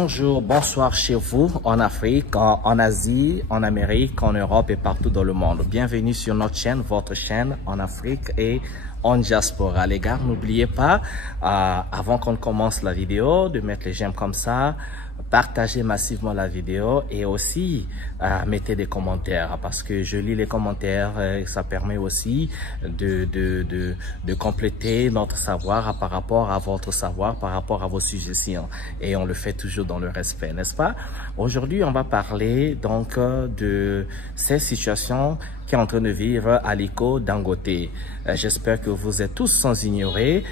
Bonjour, bonsoir chez vous, en Afrique, en Asie, en Amérique, en Europe et partout dans le monde. Bienvenue sur notre chaîne, votre chaîne en Afrique et en diaspora. Les gars, n'oubliez pas, avant qu'on commence la vidéo, de mettre les j'aime comme ça, partagez massivement la vidéo et aussi mettez des commentaires parce que je lis les commentaires et ça permet aussi de compléter notre savoir par rapport à votre savoir, par rapport à vos suggestions, et on le fait toujours dans le respect, n'est-ce pas? Aujourd'hui, on va parler donc de ces situations qui est en train de vivre Aliko Dangote. J'espère que vous êtes tous sans ignorer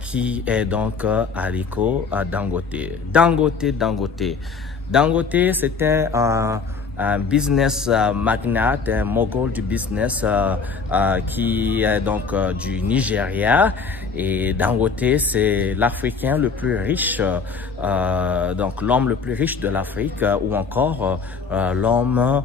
qui est donc Aliko Dangote. Dangote, c'était un business magnate, un mogul du business qui est donc du Nigeria. Et Dangote, c'est l'Africain le plus riche, donc l'homme le plus riche de l'Afrique, ou encore l'homme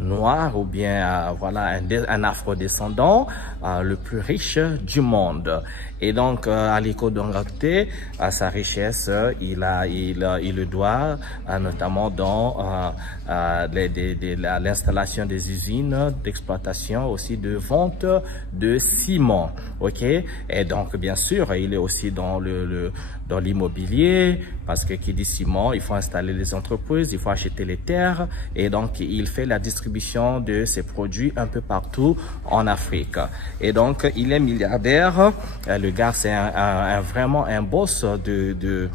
noir ou bien voilà un afrodescendant le plus riche du monde. Et donc Aliko Dangote, sa richesse, il le doit notamment dans l'installation des usines d'exploitation, aussi de vente de ciment, ok. Et donc bien sûr il est aussi dans dans l'immobilier, parce que qui dit ciment, il faut installer les entreprises, il faut acheter les terres, et donc il fait la distribution de ses produits un peu partout en Afrique. Et donc il est milliardaire. Le gars, c'est vraiment un boss du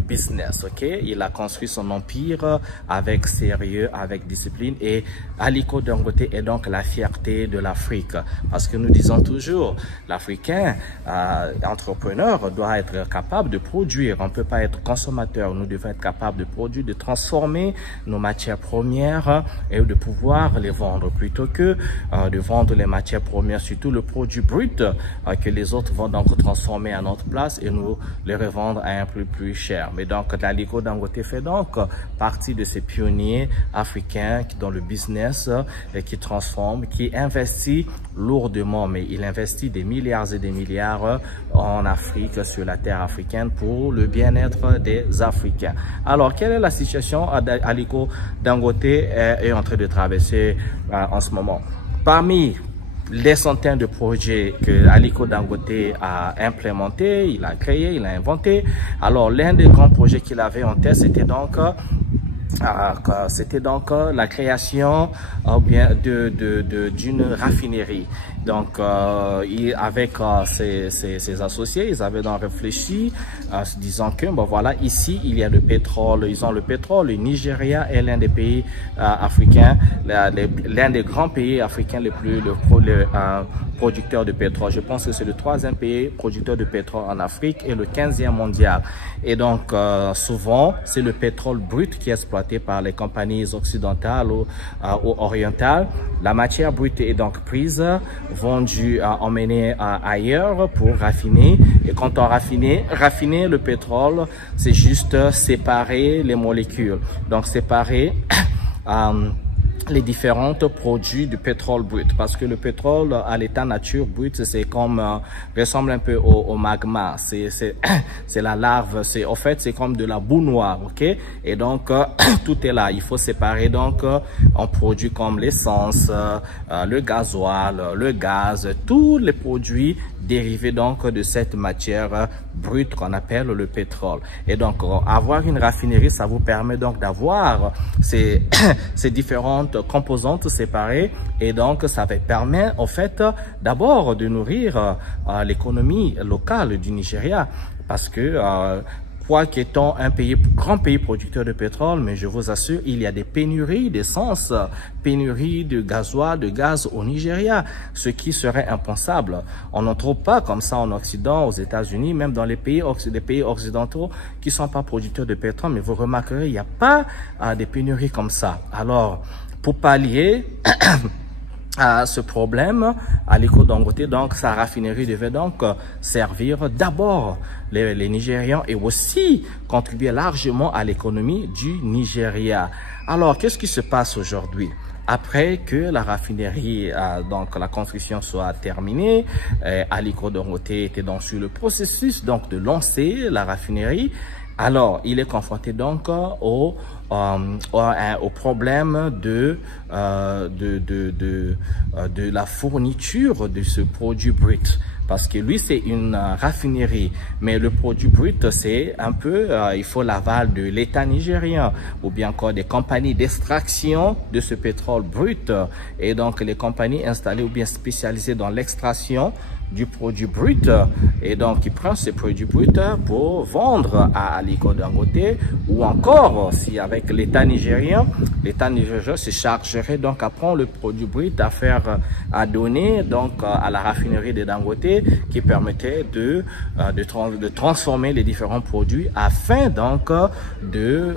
business, ok. Il a construit son empire avec sérieux, avec discipline, et Aliko Dangote est donc la fierté de l'Afrique, parce que nous disons toujours, l'Africain entrepreneur doit être capable de produire. On ne peut pas être consommateur, nous devons être capables de produire, de transformer nos matières premières et de pouvoir les vendre, plutôt que de vendre les matières premières, surtout le produit brut que les autres vont donc transformer à notre place et nous les revendre à un peu plus cher. Mais donc Aliko Dangote fait donc partie de ces pionniers africains qui dans le business et qui transforment, qui investit lourdement, mais il investit des milliards et des milliards en Afrique, sur la terre africaine, pour le bien-être des Africains. Alors, quelle est la situation Aliko Dangote est en train de traverser en ce moment? Parmi les centaines de projets que Aliko Dangote a implémentés, il a créé, il a inventé. Alors, l'un des grands projets qu'il avait en tête, c'était donc la création bien d'une raffinerie. Donc avec ses associés, ils avaient donc réfléchi se disant que bon voilà, ici il y a le pétrole, ils ont le pétrole. Le Nigeria est l'un des pays africains, l'un des grands pays africains les plus producteurs de pétrole. Je pense que c'est le 3e pays producteur de pétrole en Afrique et le 15e mondial. Et donc souvent c'est le pétrole brut qui est exploité par les compagnies occidentales ou orientales. La matière brute est donc prise, vendue, emmenée ailleurs pour raffiner. Et quand on raffiner le pétrole, c'est juste séparer les molécules. Donc séparer les différents produits du pétrole brut, parce que le pétrole à l'état nature brut, c'est comme ressemble un peu au magma, c'est la larve, en fait c'est comme de la boue noire, ok. Et donc tout est là, il faut séparer donc en produits comme l'essence, le gasoil, le gaz, tous les produits dérivés donc de cette matière brute qu'on appelle le pétrole. Et donc avoir une raffinerie, ça vous permet donc d'avoir ces différentes composantes séparées, et donc ça permet en fait d'abord de nourrir l'économie locale du Nigeria, parce que quoique étant un grand pays producteur de pétrole, mais je vous assure, il y a des pénuries d'essence, pénuries de gasoil, de gaz au Nigeria, ce qui serait impensable. On n'en trouve pas comme ça en Occident, aux États-Unis, même dans les pays occidentaux qui sont pas producteurs de pétrole, mais vous remarquerez, il n'y a pas des pénuries comme ça. Alors, pour pallier à ce problème, Aliko Dangote, donc sa raffinerie devait donc servir d'abord les Nigérians et aussi contribuer largement à l'économie du Nigeria. Alors, qu'est-ce qui se passe aujourd'hui? Après que la raffinerie, donc la construction soit terminée, Aliko Dangote était donc sur le processus donc de lancer la raffinerie. Alors, il est confronté donc au problème de la fourniture de ce produit brut. Parce que lui, c'est une raffinerie. Mais le produit brut, c'est un peu, il faut l'aval de l'État nigérien ou bien encore des compagnies d'extraction de ce pétrole brut. Et donc, les compagnies installées ou bien spécialisées dans l'extraction du produit brut, et donc il prend ce produit brut pour vendre à Aliko Dangote, ou encore si avec l'État nigérien se chargerait donc à prendre le produit brut à donner donc à la raffinerie de Dangote, qui permettait de transformer les différents produits afin donc de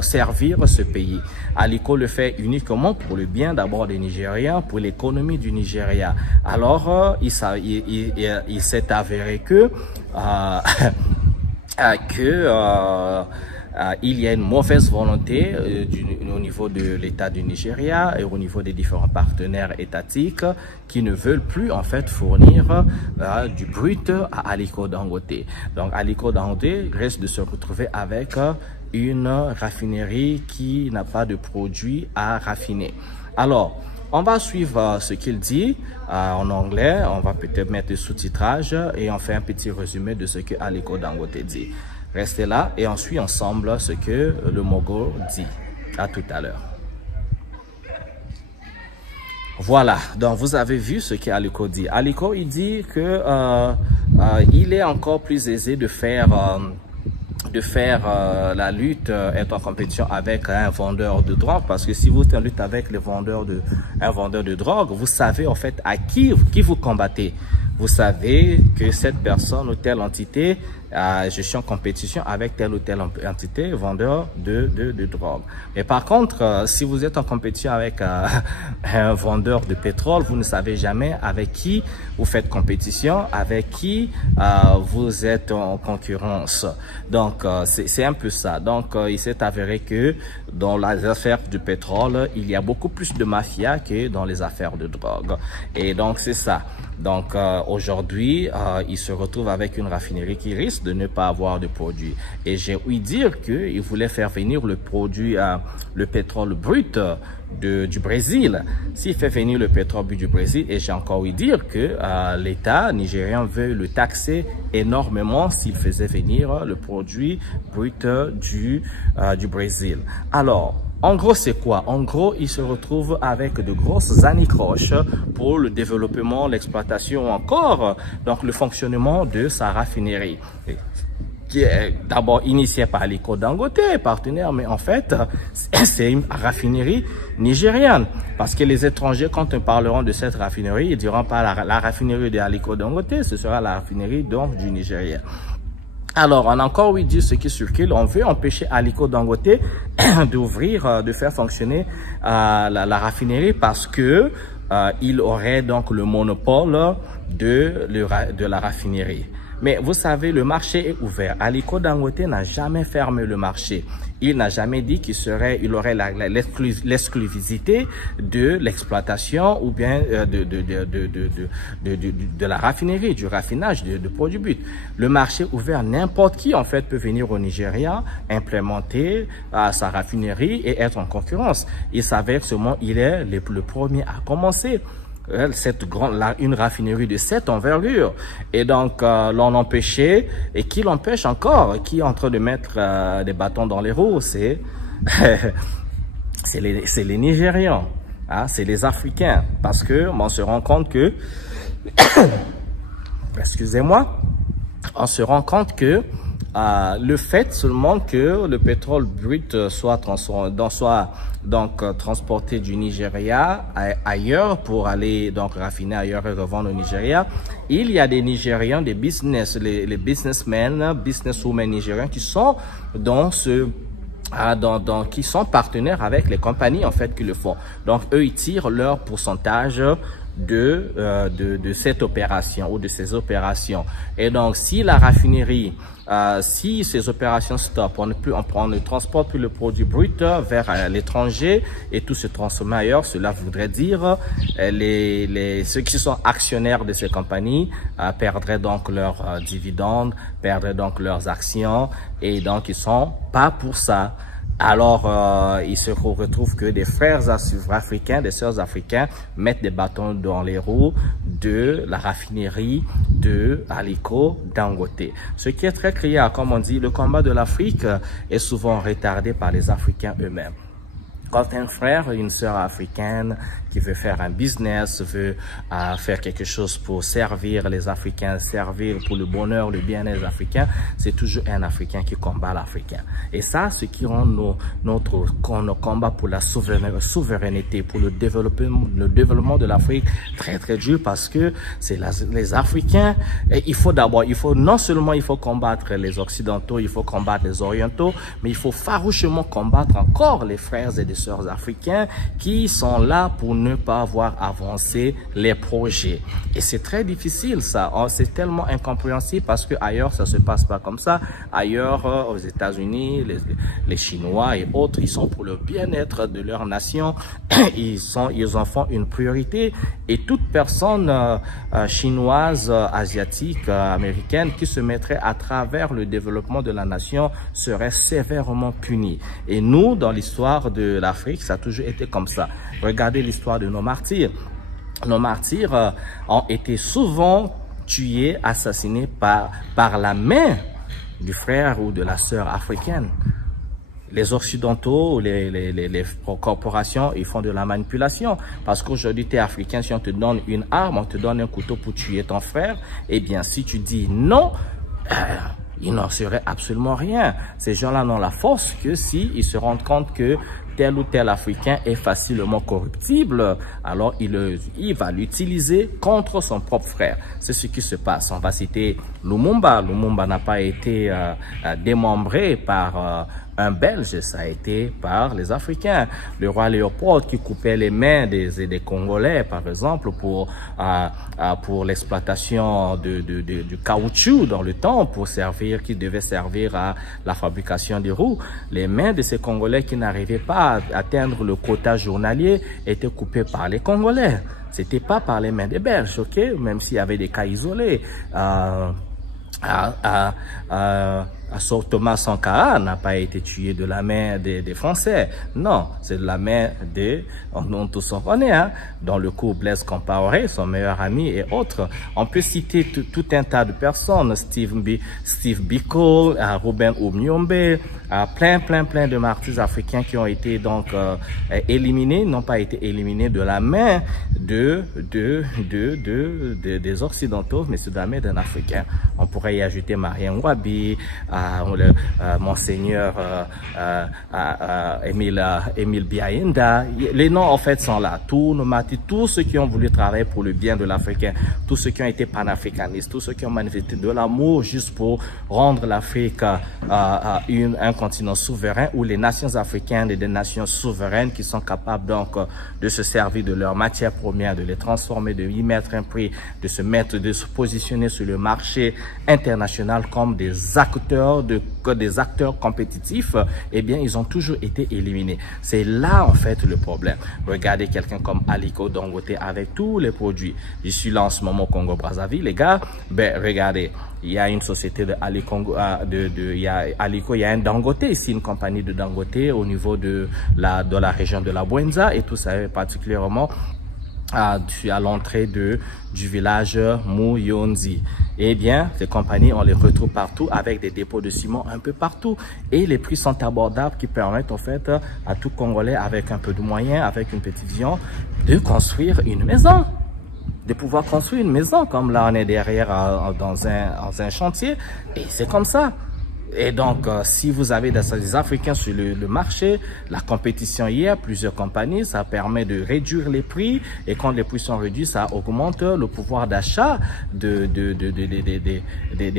servir ce pays. Aliko le fait uniquement pour le bien d'abord des Nigériens, pour l'économie du Nigeria. Alors il s'est avéré que il y a une mauvaise volonté au niveau de l'État du Nigeria et au niveau des différents partenaires étatiques qui ne veulent plus en fait fournir du brut à Aliko Dangote. Donc Aliko Dangote risque de se retrouver avec une raffinerie qui n'a pas de produit à raffiner. Alors, on va suivre ce qu'il dit en anglais. On va peut-être mettre le sous-titrage et on fait un petit résumé de ce que Aliko Dangote dit. Restez là et on suit ensemble ce que le mogul dit. À tout à l'heure. Voilà, donc vous avez vu ce qu'Aliko dit. Aliko, il dit que il est encore plus aisé de faire la lutte, être en compétition avec un vendeur de drogue, parce que si vous êtes en lutte avec un vendeur de drogue, vous savez en fait à qui vous combattez. Vous savez que cette personne ou telle entité, je suis en compétition avec telle ou telle entité, vendeur de drogue. Mais par contre, si vous êtes en compétition avec un vendeur de pétrole, vous ne savez jamais avec qui vous faites compétition, avec qui vous êtes en concurrence. Donc, c'est un peu ça. Donc, il s'est avéré que dans les affaires du pétrole, il y a beaucoup plus de mafia que dans les affaires de drogue. Et donc, c'est ça. Donc, aujourd'hui, il se retrouve avec une raffinerie qui risque de ne pas avoir de produit. Et j'ai ouï dire qu'il voulait faire venir le produit, le pétrole brut du Brésil. S'il fait venir le pétrole brut du Brésil, et j'ai encore ouï dire que l'État nigérien veut le taxer énormément s'il faisait venir le produit brut du Brésil. Alors, en gros, c'est quoi? En gros, il se retrouve avec de grosses anicroches pour le développement, l'exploitation ou encore donc le fonctionnement de sa raffinerie, qui est d'abord initiée par Aliko Dangote, partenaire, mais en fait, c'est une raffinerie nigériane. Parce que les étrangers, quand ils parleront de cette raffinerie, ils diront pas la raffinerie de Aliko Dangote, ce sera la raffinerie donc du Nigeria. Alors, on a encore ouï dire ce qui circule. On veut empêcher Aliko Dangote de faire fonctionner la raffinerie parce que il aurait donc le monopole de la raffinerie. Mais vous savez, le marché est ouvert. Aliko Dangote n'a jamais fermé le marché. Il n'a jamais dit qu'il aurait l'exclusivité de l'exploitation ou bien de la raffinerie, du raffinage de produits bruts. Le marché ouvert, n'importe qui en fait peut venir au Nigeria, implémenter sa raffinerie et être en concurrence. Il s'avère seulement il est le premier à commencer. Une raffinerie de cette envergure. Et donc, l'on empêchait, et qui l'empêche encore, qui est en train de mettre des bâtons dans les roues, c'est les Nigérians, hein, c'est les Africains. Parce que on se rend compte que, excusez-moi, on se rend compte que le fait seulement que le pétrole brut soit transporté du Nigeria ailleurs pour aller donc raffiner ailleurs et revendre au Nigeria, il y a des Nigérians, des les businesswomen nigériens qui sont qui sont partenaires avec les compagnies en fait qui le font. Donc eux ils tirent leur pourcentage de cette opération ou de ces opérations. Et donc, si la raffinerie, si ces opérations stoppent, on ne transporte plus le produit brut vers l'étranger et tout se transforme ailleurs, cela voudrait dire ceux qui sont actionnaires de ces compagnies perdraient donc leurs dividendes, perdraient donc leurs actions et donc ils sont pas pour ça. Alors, il se retrouve que des frères africains, des sœurs africains mettent des bâtons dans les roues de la raffinerie de Aliko Dangote. Ce qui est très clair, comme on dit, le combat de l'Afrique est souvent retardé par les Africains eux-mêmes. Quand un frère, une sœur africaine qui veut faire un business, veut faire quelque chose pour servir les Africains, servir pour le bonheur, le bien-être africain, c'est toujours un Africain qui combat l'Africain. Et ça, ce qui rend notre combat pour la souveraineté, pour le développement de l'Afrique très très dur parce que c'est les Africains. Et non seulement il faut combattre les Occidentaux, il faut combattre les Orientaux, mais il faut farouchement combattre encore les frères et les sœurs africains qui sont là pour ne pas voir avancer les projets. Et c'est très difficile ça, c'est tellement incompréhensible parce que ailleurs ça se passe pas comme ça. Ailleurs, aux États-Unis, les Chinois et autres, ils sont pour le bien-être de leur nation, ils en font une priorité et toute personne chinoise, asiatique, américaine qui se mettrait à travers le développement de la nation serait sévèrement punie. Et nous, dans l'histoire de l'Afrique, ça a toujours été comme ça. Regardez l'histoire de nos martyrs. Nos martyrs ont été souvent tués, assassinés par la main du frère ou de la sœur africaine. Les Occidentaux, les corporations, ils font de la manipulation. Parce qu'aujourd'hui, tu es africain, si on te donne une arme, on te donne un couteau pour tuer ton frère, eh bien, si tu dis non, il n'en serait absolument rien. Ces gens-là n'ont la force que s'ils se rendent compte que tel ou tel Africain est facilement corruptible, alors il va l'utiliser contre son propre frère. C'est ce qui se passe. On va citer Lumumba. Lumumba n'a pas été démembré par un Belge, ça a été par les Africains. Le roi Léopold qui coupait les mains des Congolais, par exemple, pour l'exploitation du caoutchouc dans le temps, qui devait servir à la fabrication des roues. Les mains de ces Congolais qui n'arrivaient pas à atteindre le quota journalier étaient coupées par les Congolais. C'était pas par les mains des Belges, ok? Même s'il y avait des cas isolés. Thomas Sankara n'a pas été tué de la main des Français. Non, c'est de la main on tous en connaît, hein, dans le coup Blaise Compaoré, son meilleur ami et autres. On peut citer tout un tas de personnes, Steve Biko, Robin Oumyombe, plein de martyrs africains qui ont été donc éliminés, n'ont pas été éliminés de la main des Occidentaux, mais c'est de la main d'un Africain. On pourrait y ajouter Marien Wabi, Monseigneur Émile Biaenda. Les noms en fait sont là. Tous ceux qui ont voulu travailler pour le bien de l'Africain, tous ceux qui ont été panafricanistes, tous ceux qui ont manifesté de l'amour juste pour rendre l'Afrique un continent souverain où les nations africaines et des nations souveraines qui sont capables donc de se servir de leurs matières premières, de les transformer, de y mettre un prix, de se positionner sur le marché international comme des acteurs compétitifs, eh bien, ils ont toujours été éliminés. C'est là, en fait, le problème. Regardez quelqu'un comme Aliko Dangote avec tous les produits. Je suis là en ce moment au Congo-Brazzaville, les gars. Ben, regardez. Il y a une société de Aliko, il y a un Dangote ici, une compagnie de Dangote au niveau de la région de la Bwenza et tout ça, particulièrement à l'entrée du village Muyonzi. Eh bien, ces compagnies, on les retrouve partout avec des dépôts de ciment un peu partout. Et les prix sont abordables qui permettent en fait à tout Congolais avec un peu de moyens, avec une petite vision, de construire une maison. De pouvoir construire une maison comme là on est derrière dans un chantier. Et c'est comme ça. Et donc, si vous avez des Africains sur le marché, la compétition y est, plusieurs compagnies, ça permet de réduire les prix. Et quand les prix sont réduits, ça augmente le pouvoir d'achat des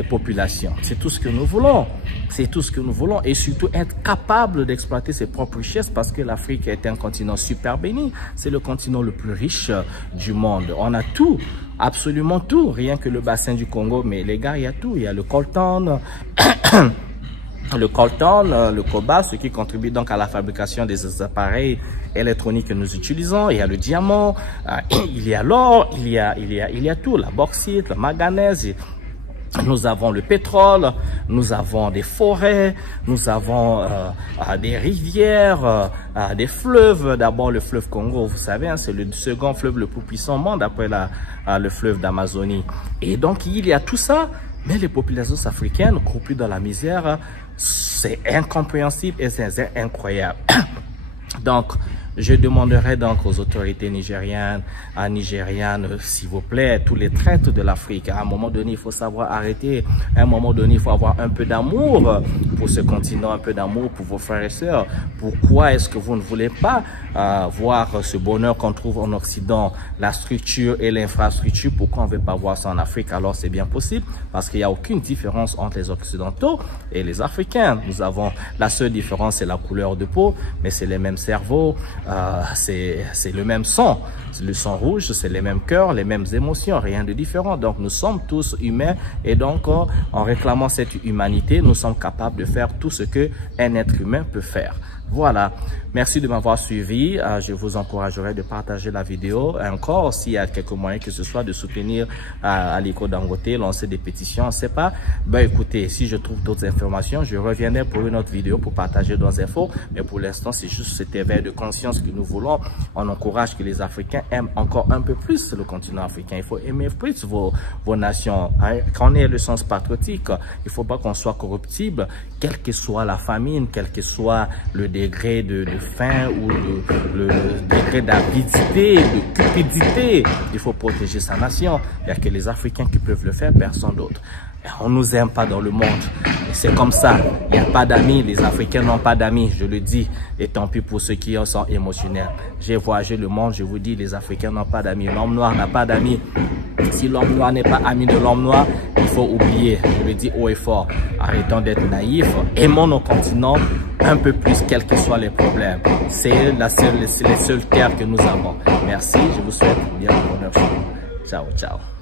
populations. C'est tout ce que nous voulons. C'est tout ce que nous voulons. Et surtout, être capable d'exploiter ses propres richesses parce que l'Afrique est un continent super béni. C'est le continent le plus riche du monde. On a tout. Absolument tout. Rien que le bassin du Congo. Mais les gars, il y a tout. Il y a le coltan. Le coltan, le cobalt, ce qui contribue donc à la fabrication des appareils électroniques que nous utilisons. Il y a le diamant, il y a l'or, il y a tout, la bauxite, le manganèse. Nous avons le pétrole, nous avons des forêts, nous avons des rivières, des fleuves. D'abord, le fleuve Congo, vous savez, hein, c'est le second fleuve le plus puissant au monde après le fleuve d'Amazonie. Et donc, il y a tout ça, mais les populations africaines croupies dans la misère, c'est incompréhensible et c'est incroyable. Donc, je demanderai donc aux autorités nigérianes, s'il vous plaît, tous les traîtres de l'Afrique. À un moment donné, il faut savoir arrêter. À un moment donné, il faut avoir un peu d'amour pour ce continent, un peu d'amour pour vos frères et sœurs. Pourquoi est-ce que vous ne voulez pas voir ce bonheur qu'on trouve en Occident, la structure et l'infrastructure? Pourquoi on ne veut pas voir ça en Afrique? Alors, c'est bien possible parce qu'il n'y a aucune différence entre les Occidentaux et les Africains. Nous avons la seule différence, c'est la couleur de peau, mais c'est les mêmes cerveaux. C'est le même sang, le sang rouge, c'est les mêmes cœurs, les mêmes émotions, rien de différent. Donc nous sommes tous humains et donc en réclamant cette humanité, nous sommes capables de faire tout ce que un être humain peut faire. Voilà, merci de m'avoir suivi. Je vous encouragerai de partager la vidéo. Et encore, s'il y a quelques moyens que ce soit de soutenir Aliko Dangote, lancer des pétitions, on ne sait pas. Ben écoutez, si je trouve d'autres informations, je reviendrai pour une autre vidéo pour partager d'autres infos. Mais pour l'instant, c'est juste cet éveil de conscience que nous voulons. On encourage que les Africains aiment encore un peu plus le continent africain. Il faut aimer plus vos nations. Quand on est le sens patriotique, il ne faut pas qu'on soit corruptible, quelle que soit la famine, quel que soit le degré de faim ou le degré d'avidité, de cupidité. Il faut protéger sa nation. Il n'y a que les Africains qui peuvent le faire, personne d'autre. On ne nous aime pas dans le monde. C'est comme ça. Il n'y a pas d'amis. Les Africains n'ont pas d'amis, je le dis. Et tant pis pour ceux qui en sont émotionnels. J'ai voyagé le monde, je vous dis, les Africains n'ont pas d'amis. L'homme noir n'a pas d'amis. Si l'homme noir n'est pas ami de l'homme noir, il faut oublier. Je le dis haut et fort. Arrêtons d'être naïfs. Aimons nos continents un peu plus, quels que soient les problèmes. C'est les seules terres que nous avons. Merci. Je vous souhaite bien le bonheur. Ciao, ciao.